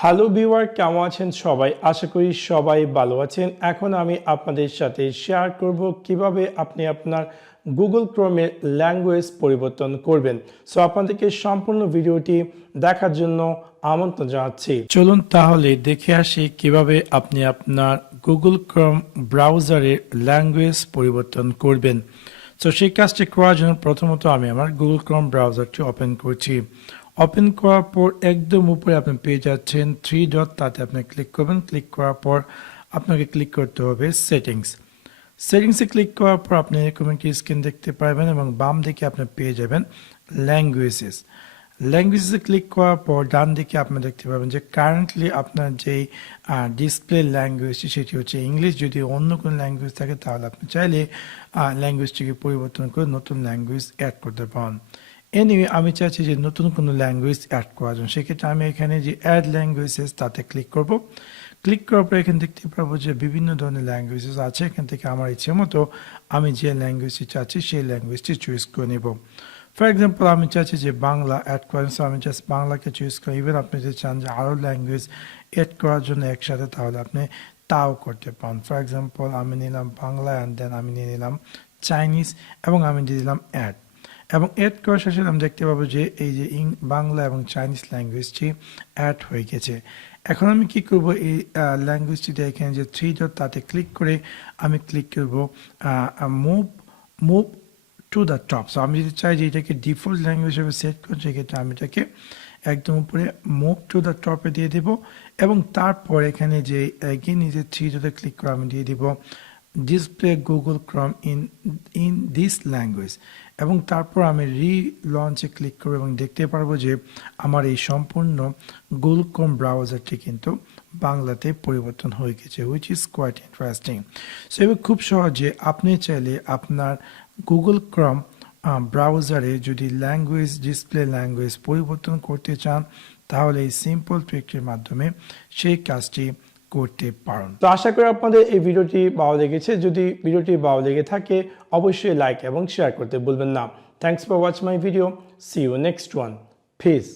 Hello viewer, কেমন আছেন সবাই? আশা করি সবাই ভালো আছেন। এখন আমি আপনাদের সাথে শেয়ার করব কিভাবে আপনি আপনার গুগল ক্রোমে ল্যাঙ্গুয়েজ পরিবর্তন করবেন। সো আপনাদেরকে সম্পূর্ণ ভিডিওটি দেখার জন্য আমন্ত্রণ জানাচ্ছি। চলুন তাহলে দেখে আসি কিভাবে আপনি আপনার গুগল ক্রোম ব্রাউজারে ল্যাঙ্গুয়েজ পরিবর্তন করবেন। সো সেই কাজটি করার জন্য প্রথমত আমি আমার গুগল ক্রোম ব্রাউজারটি ওপেন করছি। ওপেন করার পর একদম উপরে আপনি পেয়ে যাচ্ছেন 3 ডট, তাতে আপনি ক্লিক করবেন। ক্লিক করার পর আপনাকে ক্লিক করতে হবে সেটিংসে ক্লিক করার পর আপনি এরকম একটি স্ক্রিন দেখতে পারবেন এবং বাম দিকে আপনি পেয়ে যাবেন ল্যাঙ্গুয়েজে ক্লিক করার পর ডান দিকে আপনি দেখতে পাবেন যে কারেন্টলি আপনার যেই ডিসপ্লে ল্যাঙ্গুয়েজটি সেটি হচ্ছে ইংলিশ। যদি অন্য কোনো ল্যাঙ্গুয়েজ থাকে তাহলে আপনি চাইলে ল্যাঙ্গুয়েজটিকে পরিবর্তন করে নতুন ল্যাঙ্গুয়েজ অ্যাড করতে পারেন। এনিওয়ে আমি চাইছি যে নতুন কোনো ল্যাঙ্গুয়েজ অ্যাড করার জন্য, সেক্ষেত্রে আমি এখানে যে অ্যাড ল্যাঙ্গুয়েজেস তাতে ক্লিক করব। ক্লিক করার পর এখানে দেখতে পাবো যে বিভিন্ন ধরনের ল্যাঙ্গুয়েজেস আছে। এখান থেকে আমার ইচ্ছে মতো আমি যে ল্যাঙ্গুয়েজটি চাচ্ছি সেই ল্যাঙ্গুয়েজটি চুজ করে নেব। ফর এক্সাম্পল আমি চাচ্ছি যে বাংলা অ্যাড করেন, সো আমি জাস্ট বাংলাকে চুজ করি। ইভেন আপনি যদি চান যে আরও ল্যাঙ্গুয়েজ অ্যাড করার জন্য একসাথে, তাহলে আপনি তাও করতে পারেন। ফর এক্সাম্পল আমি নিলাম বাংলা অ্যান্ড দেন আমি নিয়ে নিলাম চাইনিজ এবং আমি দিয়ে দিলাম অ্যাড। এবং অ্যাড করার শেষে আমি দেখতে পাবো যে এই যে বাংলা এবং চাইনিজ ল্যাঙ্গুয়েজটি অ্যাড হয়ে গেছে। এখন আমি কি করব, এই ল্যাঙ্গুয়েজটিতে এখানে যে 3 ডট তাতে ক্লিক করে আমি ক্লিক করব move to the top. So আমি যদি চাই যে এটাকে ডিফল্ট ল্যাঙ্গুয়েজ হিসেবে সেট করছি, সেক্ষেত্রে আমি এটাকে একদম উপরে মুভ টু দ্য টপে দিয়ে দেব এবং তারপর এখানে যে এগেইন এই যে 3 ডটে ক্লিক করে আমি দিয়ে দিব display Google Chrome in this language এবং তারপর আমি লঞ্চে ক্লিক করব এবং দেখতে পারবো যে আমার এই সম্পূর্ণ গুগল ক্রোম ব্রাউজারটি কিন্তু বাংলাতে পরিবর্তন হয়ে গেছে, which is quite interesting. So এবার খুব সহজে আপনি চাইলে আপনার গুগল ক্রোম ব্রাউজারে যদি ডিসপ্লে ল্যাঙ্গুয়েজ পরিবর্তন করতে চান, তাহলে এই সিম্পল ট্রিকটির মাধ্যমে সেই কাজটি করতে পারেন। তো আশা করি আপনাদের এই ভিডিওটি ভালো লেগেছে। যদি ভিডিওটি ভালো লেগে থাকে অবশ্যই লাইক এবং শেয়ার করতে ভুলবেন না। Thanks for watch my video. See you next one. Piece.